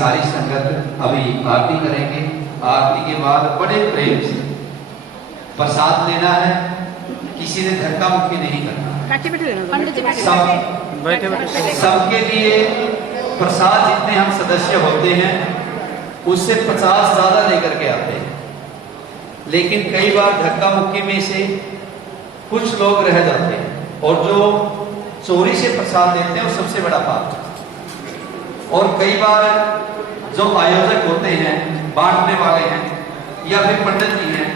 सारी संगत अभी आरती करेंगे। आरती के बाद बड़े प्रेम से प्रसाद लेना है, किसी ने धक्का मुक्की नहीं करना। सबके लिए प्रसाद जितने हम सदस्य होते हैं उससे 50 ज्यादा लेकर के आते हैं, लेकिन कई बार धक्का मुक्की में से कुछ लोग रह जाते हैं और जो चोरी से प्रसाद देते हैं वो सबसे बड़ा पाप है। और कई बार जो आयोजक होते हैं, बांटने वाले हैं या फिर पंडित जी हैं,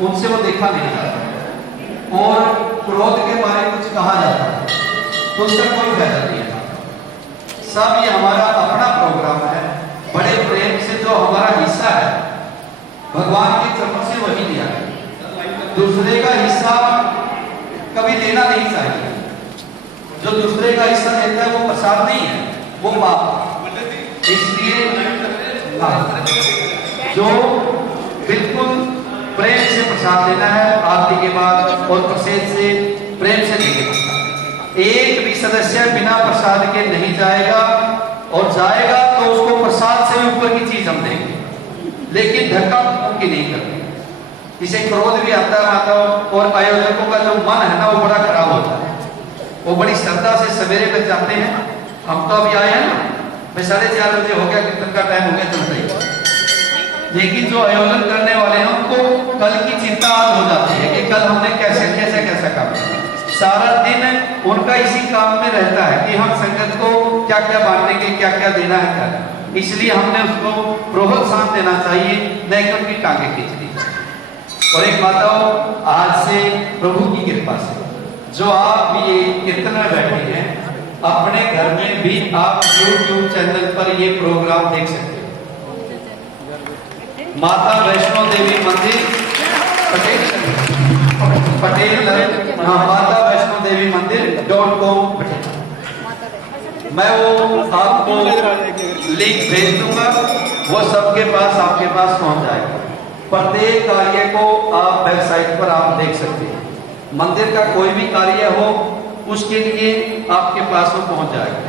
उनसे वो देखा नहीं जाता और क्रोध के बारे में कुछ कहा जाता है तो उसका कोई फायदा नहीं है। सब ये हमारा अपना प्रोग्राम है, बड़े प्रेम से जो हमारा हिस्सा है भगवान की तरफ से वही दिया है। दूसरे का हिस्सा कभी लेना नहीं चाहिए। जो दूसरे का हिस्सा देता है वो प्रसाद नहीं है, वो पाप। इसलिए जो बिल्कुल प्रेम से प्रसाद लेना है आरती के बाद और प्रसाद से प्रेम से लेंगे। एक भी सदस्य बिना प्रसाद के नहीं जाएगा और जाएगा तो उसको प्रसाद से ऊपर की चीज हम देंगे, लेकिन धक्का मुक्की नहीं करते। इसे क्रोध भी आता है माताओं, और आयोजकों का जो मन है ना वो बड़ा खराब होता है। वो बड़ी श्रद्धा से सवेरे तक जाते हैं। हम तो अभी आए हैं ना, 4:30 बजे हो गया, कीर्तन का टाइम हो गया, चल रही है। लेकिन जो आयोजन करने वाले हैं उनको कल की चिंता आज हो जाती है कि कल हमने कैसा काम किया। सारा दिन उनका इसी काम में रहता है कि हम संगत को क्या क्या बांटेंगे, क्या क्या देना है क्या। इसलिए हमने उसको प्रोत्साहन देना चाहिए, न कि उनकी टांगे खींच दी। और एक माताओं, आज से प्रभु की कृपा से जो आप ये कीर्तन में बैठे हैं, अपने घर में भी आप YouTube चैनल पर ये प्रोग्राम देख सकते हैं। माता वैष्णो देवी मंदिर पटेल माता वैष्णो देवी मंदिर.com। मैं वो आपको लिंक भेज दूंगा, वो सबके पास आपके पास पहुंच जाएगा। प्रत्येक कार्य को आप वेबसाइट पर आप देख सकते हैं। मंदिर का कोई भी कार्य हो उसके लिए आपके पास वो पहुंच जाएगा।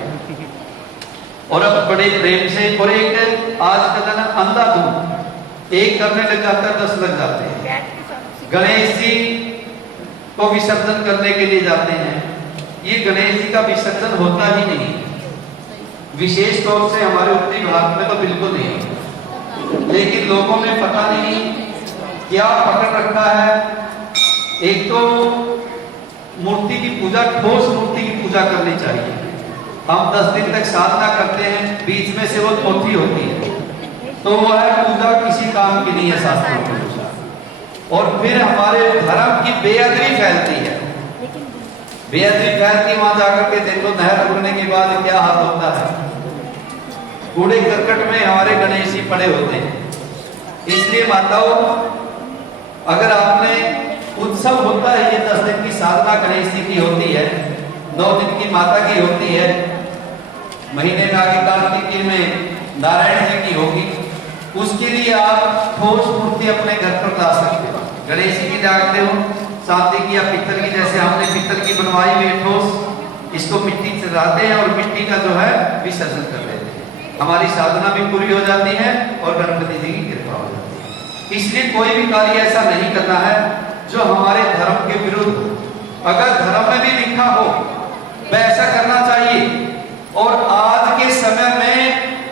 और अब बड़े प्रेम से, और एक आज का दिन अंधाधुंध एक करने लग जाता है, 10 लग जाते हैं। गणेश जी को विसर्जन करने के लिए जाते हैं। ये गणेश जी का विसर्जन होता ही नहीं, विशेष तौर से हमारे उत्तरी भारत में तो बिल्कुल नहीं। लेकिन लोगों में पता नहीं क्या पकड़ रखा है। एक तो मूर्ति की पूजा, ठोस मूर्ति की पूजा करनी चाहिए। हम 10 दिन तक साधना करते हैं, बीच में से वो थोथी होती है, तो वह पूजा किसी काम की नहीं है शास्त्रों की पूजा। और फिर हमारे धर्म की बेअदबी फैलती है। बेअदबी फैलती, वहां जाकर के देखो नहर उड़ने के बाद क्या हाल होता है। कूड़े करकट में हमारे गणेश जी पड़े होते हैं। इसलिए माताओं, अगर आपने उत्सव होता है, ये 10 दिन की साधना गणेश जी की होती है, 9 दिन की माता की होती है, महीने में आगे कार्तिकी में नारायण जी की होगी। उसके लिए आप ठोस मूर्ति अपने घर पर ला सकते हो। गणेश जी की लाते हो, चांदी की या पत्थर की, जैसे हमने पत्थर की बनवाई हुई है ठोस, इसको मिट्टी चढ़ाते हैं और मिट्टी का जो है विसर्जन कर देते हैं। हमारी साधना भी पूरी हो जाती है और गणपति जी की कृपा हो जाती है। इसलिए कोई भी कार्य ऐसा नहीं करना है जो हमारे धर्म के विरुद्ध हो। अगर धर्म में भी लिखा हो वैसा करना चाहिए, और आज के समय में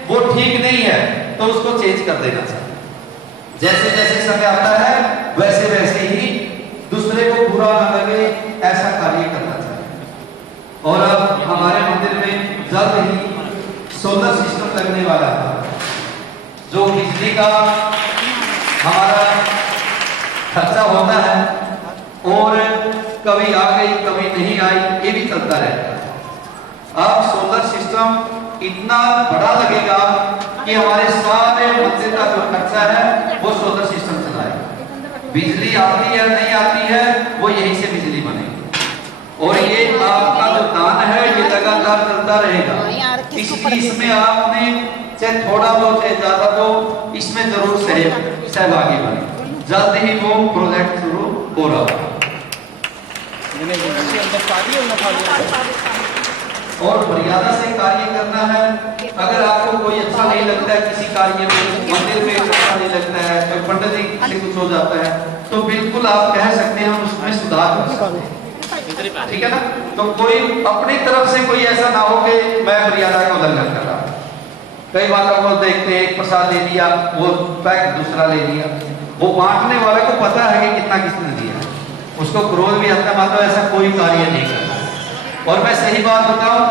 वो ठीक नहीं है तो उसको चेंज कर देना चाहिए। जैसे जैसे समय आता है वैसे वैसे ही दूसरे को बुरा न लगे ऐसा कार्य करना चाहिए। और अब हमारे मंदिर में जल्द ही सोलर सिस्टम लगने वाला है, जो बिजली का हमारा खर्चा होता है और कभी आ गई कभी नहीं आई, ये भी चलता रहता है। अब सोलर सिस्टम इतना बड़ा लगेगा कि हमारे सारे मंदिर का जो खर्चा है वो सोलर सिस्टम चलाएगा। बिजली आती है नहीं आती है वो यहीं से बिजली बनेगी। और ये आपका जो दान है ये लगातार चलता रहेगा। इसलिए इसमें आपने चाहे थोड़ा दो चाहे ज्यादा दो, इसमें जरूर सहभागी बने। जल्द ही वो प्रोजेक्ट शुरू हो रहा है। और मर्यादा से कार्य करना है। अगर आपको कोई अच्छा नहीं लगता है किसी कार्य में, मंदिर में अच्छा नहीं लगता है, कोई पंडित जी से कुछ हो जाता है, तो बिल्कुल आप कह सकते हैं उसमें सुधार कर सकते हैं, ठीक है ना। तो कोई अपनी तरफ से कोई ऐसा ना हो कि मैं मर्यादा का उल्लंघन कर रहा हूं। कई बार वो देखते हैं एक प्रसाद ले लिया, वो पैक दूसरा ले लिया, वो बांटने वाले को पता है कि कितना किसने दिया, उसको क्रोध भी आता है, तो ऐसा कोई कार्य नहीं करता। और मैं सही बात बताऊं,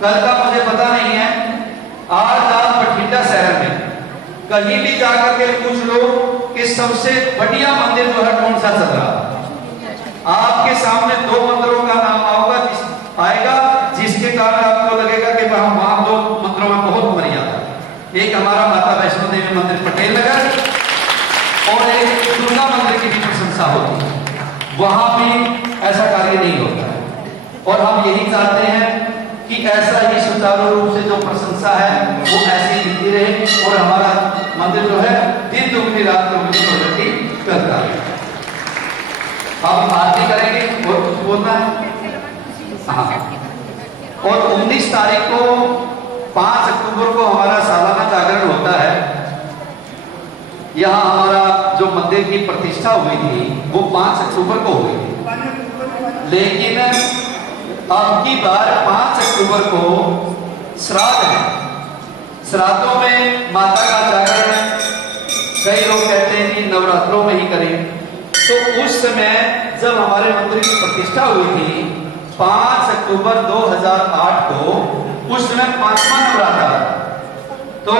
कल का मुझे पता नहीं है, आज आप बठिंडा शहर में कहीं भी जाकर के पूछ लो कि सबसे बढ़िया मंदिर जो है कौन सा चल रहा है, आपके सामने 2 मंदिरों का नाम आएगा जिसके कारण आपको लगेगा कि हम वहां 2 मंदिरों में बहुत मर्यादा है। एक हमारा माता वैष्णो देवी मंदिर पटेल नगर, और एक दुर्गा मंदिर की भी प्रशंसा होती है, वहां भी ऐसा कार्य नहीं होता है। और हम यही चाहते हैं कि ऐसा ही सुचारू रूप से जो प्रशंसा है वो ऐसे ही मिलती रहे, और हमारा मंदिर जो है दिन दुगनी रात दुगनी प्रगति करता है। हम आरती करेंगे और कुछ बोलना है। हाँ, और 19 तारीख को 5 अक्टूबर को हमारा सालाना जागरण होता है। यहाँ हमारा जो मंदिर की प्रतिष्ठा हुई थी वो 5 अक्टूबर को हुई थी, लेकिन अब की बार 5 अक्टूबर को श्राद्ध है। श्राद्धों में माता का जागरण कई लोग कहते हैं कि नवरात्रों में ही करें, तो उस समय जब हमारे मंदिर की प्रतिष्ठा हुई थी 5 अक्टूबर 2008 को, उस समय 5वां नवरात्र था। तो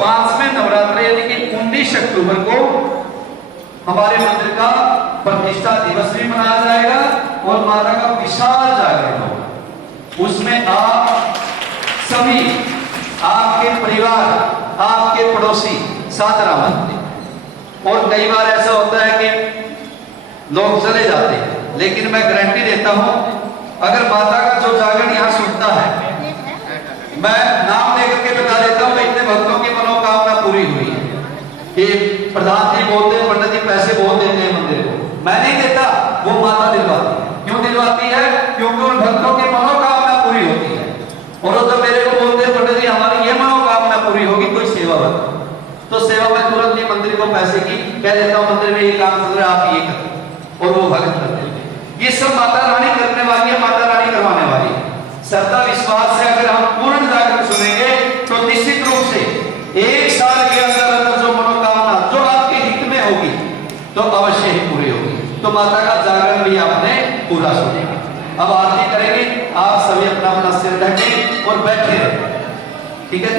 5वें नवरात्र यानी कि 19 अक्टूबर को हमारे मंदिर का प्रतिष्ठा दिवस भी मनाया जाएगा और माता का विशाल जागरण होगा। उसमें आप सभी, आपके परिवार, आपके पड़ोसी साथ आमंत्रित। और कई बार ऐसा होता है कि लोग चले जाते हैं, लेकिन मैं गारंटी देता हूं, अगर माता का जो जागरण यहाँ सुनता है, मैं नाम लेकर के बता देता हूं, इतने भक्तों की मनोकामना पूरी हुई है कि प्रधान जी बोलते हैं, पंडित जी पैसे बहुत देते हैं मंदिर को, मैं नहीं देता, वो माता दिलवाती है। क्यों दिलवाती है? क्योंकि उन भक्तों की मनोकामना पूरी होती है। और वो तो मेरे को बोलते हैं, पंडित जी हमारी ये मनोकामना पूरी होगी, कोई सेवा बता, तो सेवा में तुरंत ही मंदिर को पैसे की कह देता हूं, मंदिर में ये काम चल रहा है, आप ये करें, और वो भक्त करते हैं। ये सब माता रानी करने वाली है, माता रानी करवाने वाली है। श्रद्धा विश्वास से अगर हम पूर्ण जाकर सुनेंगे तो निश्चित रूप से 1 साल के अंदर जो मनोकामना जो आपके हित में होगी तो अवश्य ही पूरी होगी। तो माता का जागरण भी आपने पूरा सुनेगा। अब आरती करेंगे, आप सभी अपना अपना सिर ढकें और बैठे रहें, ठीक है।